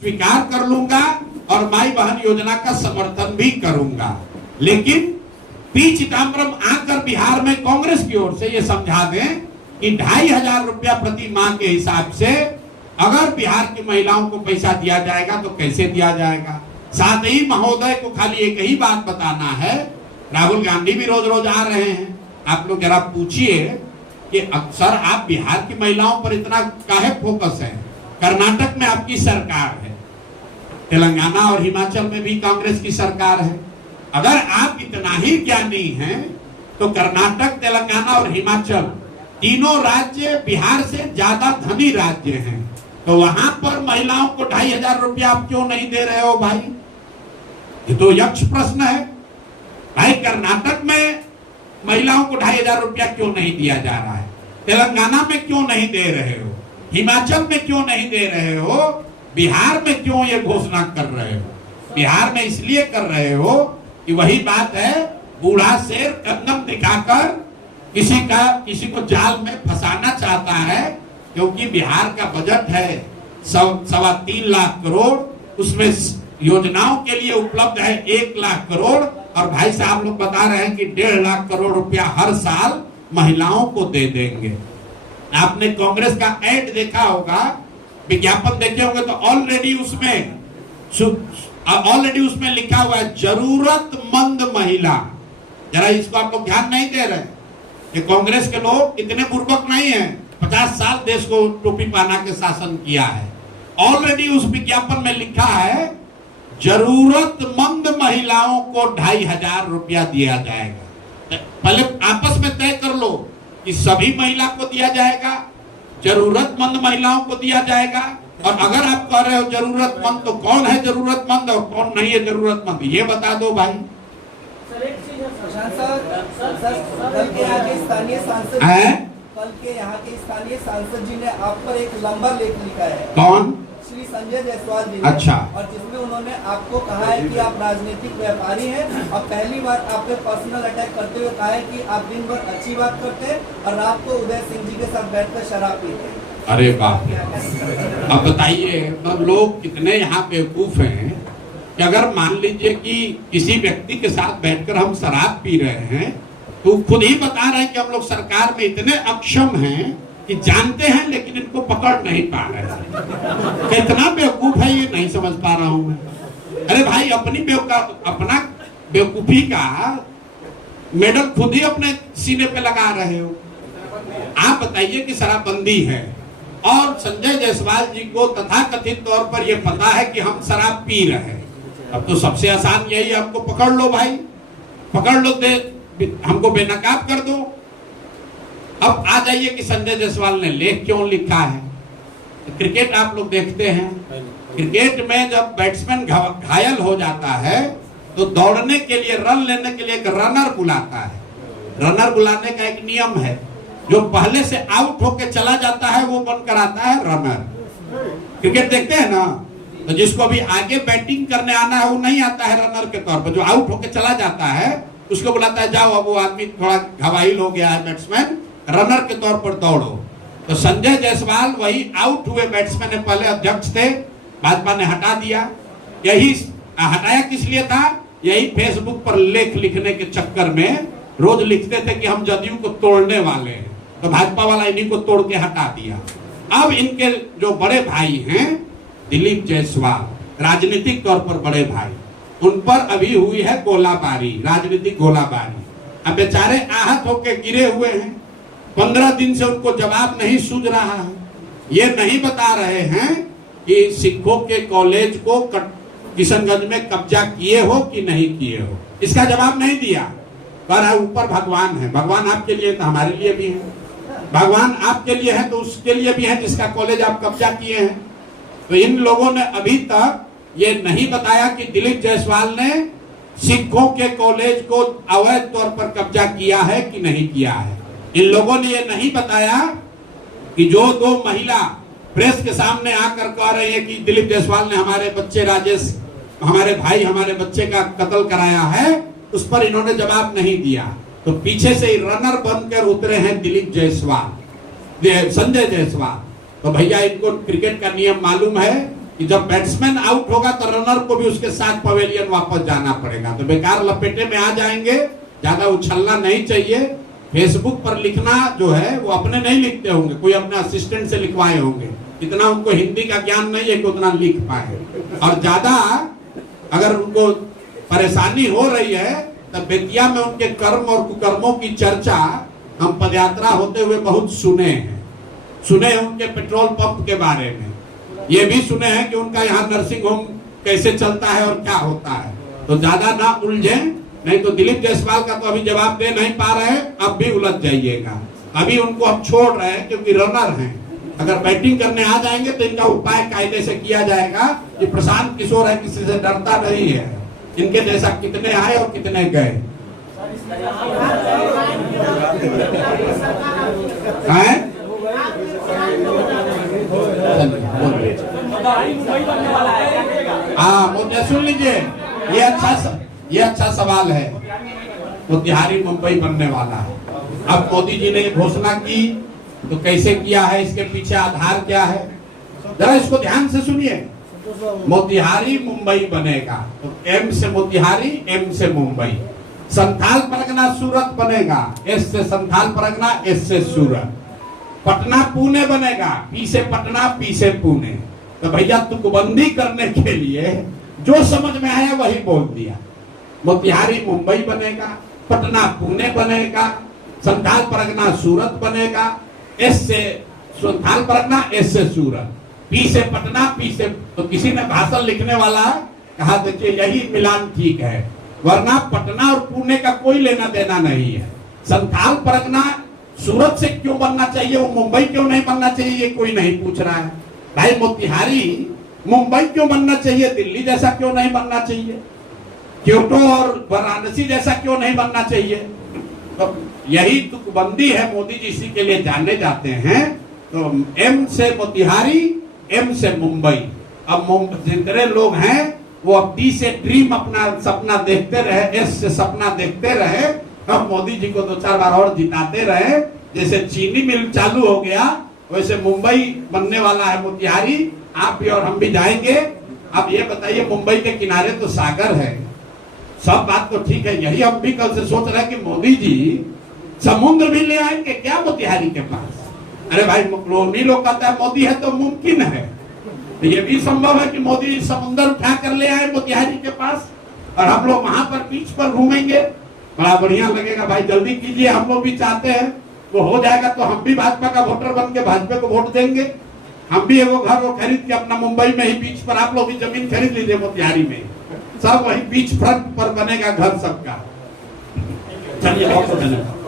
स्वीकार कर लूंगा और माई बहन योजना का समर्थन भी करूंगा, लेकिन पी चिदम्बरम आकर बिहार में कांग्रेस की ओर से ये समझा दें कि 2500 रुपया प्रति माह के हिसाब से अगर बिहार की महिलाओं को पैसा दिया जाएगा तो कैसे दिया जाएगा। साथ ही महोदय को खाली एक ही बात बताना है, राहुल गांधी भी रोज रोज आ रहे हैं, आप लोग जरा पूछिए कि अक्सर आप बिहार की महिलाओं पर इतना काहे फोकस है। कर्नाटक में आपकी सरकार है, तेलंगाना और हिमाचल में भी कांग्रेस की सरकार है। अगर आप इतना ही ज्ञानी हैं तो कर्नाटक, तेलंगाना और हिमाचल तीनों राज्य बिहार से ज्यादा धनी राज्य हैं, तो वहां पर महिलाओं को 2500 रुपया आप क्यों नहीं दे रहे हो भाई? ये तो यक्ष प्रश्न है भाई। कर्नाटक में महिलाओं को 2500 रुपया क्यों नहीं दिया जा रहा है? तेलंगाना में क्यों नहीं दे रहे हो? हिमाचल में क्यों नहीं दे रहे हो? बिहार में क्यों ये घोषणा कर रहे हो? बिहार में इसलिए कर रहे हो कि वही बात है, बूढ़ा शेर कंगन दिखाकर किसी को जाल में फंसाना चाहता है, क्योंकि बिहार का बजट है 3.25 लाख करोड़, उसमें योजनाओं के लिए उपलब्ध है 1 लाख करोड़, और भाई साहब लोग बता रहे हैं कि 1.5 लाख करोड़ रुपया हर साल महिलाओं को दे देंगे। आपने कांग्रेस का एड देखा होगा, विज्ञापन देखे होंगे, तो ऑलरेडी उसमें लिखा हुआ है जरूरतमंद महिला। जरा इसको आप लोग ध्यान नहीं दे रहे कि कांग्रेस के लोग इतने बुर्बक नहीं हैं। 50 साल देश को टोपी पहना के शासन किया है। ऑलरेडी उस विज्ञापन में लिखा है जरूरतमंद महिलाओं को 2500 रुपया दिया जाएगा। पहले आपस में तय कर लो कि सभी महिला को दिया जाएगा, जरूरतमंद महिलाओं को दिया जाएगा। और अगर आप कह रहे हो जरूरतमंद, तो कौन है जरूरतमंद और कौन नहीं है जरूरतमंद, ये बता दो भाई। कल के यहाँ के स्थानीय सांसद जी ने आप पर एक लंबा लेख लिखा है। कौन? श्री संजय जायसवाल जी ने। अच्छा। और जिसमें उन्होंने आपको कहा है कि आप राजनीतिक व्यापारी हैं, और पहली बार आप पे पर्सनल अटैक करते हुए कहा है कि आप दिन भर अच्छी बात करते हैं और रात को उदय सिंह जी के साथ बैठकर शराब पीते हैं। अरे बाप रे, अब बताइए, तो लोग कितने यहाँ बेवकूफ हैं कि अगर मान लीजिए कि किसी व्यक्ति के साथ बैठकर हम शराब पी रहे हैं, तो खुद ही बता रहे हैं कि हम लोग सरकार में इतने अक्षम हैं कि जानते हैं लेकिन इनको पकड़ नहीं पा रहे हैं। कितना बेवकूफ है ये नहीं समझ पा रहा हूं मैं। अरे भाई, अपना बेवकूफी का मेडल खुद ही अपने सीने पे लगा रहे हो। आप बताइए कि शराबबंदी है और संजय जायसवाल जी को तथाकथित तौर पर यह पता है कि हम शराब पी रहे हैं। अब तो सबसे आसान यही, आपको पकड़ लो भाई, पकड़ लो, हमको बेनकाब कर दो। अब आ जाइए कि संजय जायसवाल ने लेख क्यों लिखा है। क्रिकेट आप लोग देखते हैं, क्रिकेट में जब बैट्समैन घायल हो जाता है तो दौड़ने के लिए, रन लेने के लिए एक रनर बुलाता है। रनर बुलाने का एक नियम है, जो पहले से आउट होके चला जाता है वो बनकर आता है रनर। क्रिकेट देखते हैं ना, तो जिसको अभी आगे बैटिंग करने आना है वो नहीं आता है रनर के तौर पर, जो आउट होके चला जाता है उसको बुलाता है, जाओ अब वो आदमी थोड़ा घायल हो गया है बैट्समैन, रनर के तौर पर दौड़ो। तो संजय जायसवाल वही आउट हुए बैट्समैन है, पहले अध्यक्ष थे, भाजपा ने हटा दिया। यही हटाया किस लिए था? यही फेसबुक पर लेख लिखने के चक्कर में रोज लिखते थे कि हम जदयू को तोड़ने वाले हैं, तो भाजपा वाला इन्हीं को तोड़ के हटा दिया। अब इनके जो बड़े भाई हैं दिलीप जायसवाल, राजनीतिक तौर पर बड़े भाई, उन पर अभी हुई है गोलाबारी, राजनीतिक गोलाबारी। अब बेचारे आहत होकर गिरे हुए हैं, 15 दिन से उनको जवाब नहीं सूझ रहा है। ये नहीं बता रहे हैं कि सिखों के कॉलेज को किशनगंज में कब्जा किए हो कि नहीं किए हो, इसका जवाब नहीं दिया। पर ऊपर भगवान है, भगवान आपके लिए तो हमारे लिए भी है, भगवान आपके लिए है तो उसके लिए भी है जिसका कॉलेज आप कब्जा किए हैं। तो इन लोगों ने अभी तक ये नहीं बताया कि दिलीप जायसवाल ने सिखों के कॉलेज को अवैध तौर पर कब्जा किया है कि नहीं किया है। इन लोगों ने ये नहीं बताया कि जो 2 महिला प्रेस के सामने आकर कह रही है कि दिलीप जायसवाल ने हमारे बच्चे राजेश, हमारे भाई, हमारे बच्चे का कत्ल कराया है, उस पर इन्होंने जवाब नहीं दिया। तो पीछे से ही रनर बनकर उतरे हैं दिलीप जायसवाल, संजय जायसवाल। तो भैया इनको क्रिकेट का नियम मालूम है कि जब बैट्समैन आउट होगा तो रनर को भी उसके साथ पवेलियन वापस जाना पड़ेगा। तो बेकार लपेटे में आ जाएंगे, ज्यादा उछलना नहीं चाहिए। फेसबुक पर लिखना जो है वो अपने नहीं लिखते होंगे, कोई अपने असिस्टेंट से लिखवाए होंगे। इतना उनको हिंदी का ज्ञान नहीं है कि उतना लिख पाए। और ज्यादा अगर उनको परेशानी हो रही है तब बेतिया में उनके कर्म और कुकर्मों की चर्चा हम पदयात्रा होते हुए बहुत सुने हैं उनके पेट्रोल पंप के बारे में, ये भी सुने हैं कि उनका यहाँ नर्सिंग होम कैसे चलता है और क्या होता है। तो ज्यादा ना उलझें, नहीं तो दिलीप जायसवाल का तो अभी जवाब दे नहीं पा रहे हैं, अब भी उलझ जाइएगा। अभी उनको हम छोड़ रहे हैं क्योंकि रनर हैं, अगर बैटिंग करने आ जाएंगे तो इनका उपाय कायदे से किया जाएगा। ये प्रशांत किशोर है, किसी से डरता नहीं है। इनके जैसा कितने आए और कितने गए हैं? हाँ, मुझे सुन लीजिए, ये अच्छा सवाल है। मोतिहारी मुंबई बनने वाला है। अब मोदी जी ने घोषणा की तो कैसे किया है, इसके पीछे आधार क्या है, जरा इसको ध्यान से सुनिए। मोतिहारी मुंबई बनेगा तो एम से मोतिहारी, एम से मुंबई। संथाल परगना सूरत बनेगा, एस से संथाल परगना, एस से सूरत। पटना पुणे बनेगा, पी से पटना, पी से पुणे। तो भैया तुकबंदी करने के लिए जो समझ में आया वही बोल दिया। मोतिहारी मुंबई बनेगा, पटना पुणे बनेगा, संथाल परगना सूरत बनेगा, एस से संथाल परगना, एस से सूरत, पी से पटना, पी से। तो किसी ने भाषण लिखने वाला कहा देखिए यही मिलान ठीक है, वरना पटना और पुणे का कोई लेना देना नहीं है। संथाल परगना सूरत से क्यों बनना चाहिए, वो मुंबई क्यों नहीं बनना चाहिए, ये कोई नहीं पूछ रहा है। भाई मोतिहारी मुंबई क्यों बनना चाहिए, दिल्ली जैसा क्यों नहीं बनना चाहिए, क्योटो और वाराणसी जैसा क्यों नहीं बनना चाहिए। तो यही तुकबंदी है, मोदी जी इसी के लिए जाने जाते हैं। तो एम से मोतिहारी, एम से मुंबई। अब जितने लोग हैं वो अब डी से ड्रीम अपना सपना देखते रहे, एस से सपना देखते रहे, अब मोदी जी को 2-4 बार और जिताते रहे। जैसे चीनी मिल चालू हो गया वैसे मुंबई बनने वाला है मोतिहारी, आप भी और हम भी जाएंगे। अब ये बताइए, मुंबई के किनारे तो सागर है, सब बात तो ठीक है, यही हम भी कल से सोच रहे हैं कि मोदी जी समुद्र भी ले आएंगे क्या मोतिहारी के पास। अरे भाई लोग कहता है मोदी है तो मुमकिन है, तो ये भी संभव है कि मोदी समुद्र उठा कर ले आए मोतिहारी के पास और हम लोग वहां पर बीच पर घूमेंगे, बड़ा बढ़िया लगेगा। भाई जल्दी कीजिए, हम लोग भी चाहते हैं, वो हो जाएगा तो हम भी भाजपा का वोटर बन के भाजपा को वोट देंगे। हम भी वो घर को खरीद के अपना मुंबई में ही बीच पर, आप लोग भी जमीन खरीद लीजिए मोतिहारी में, सब वही बीच फ्रंट पर बनेगा घर सबका। चलिए बहुत धन्यवाद।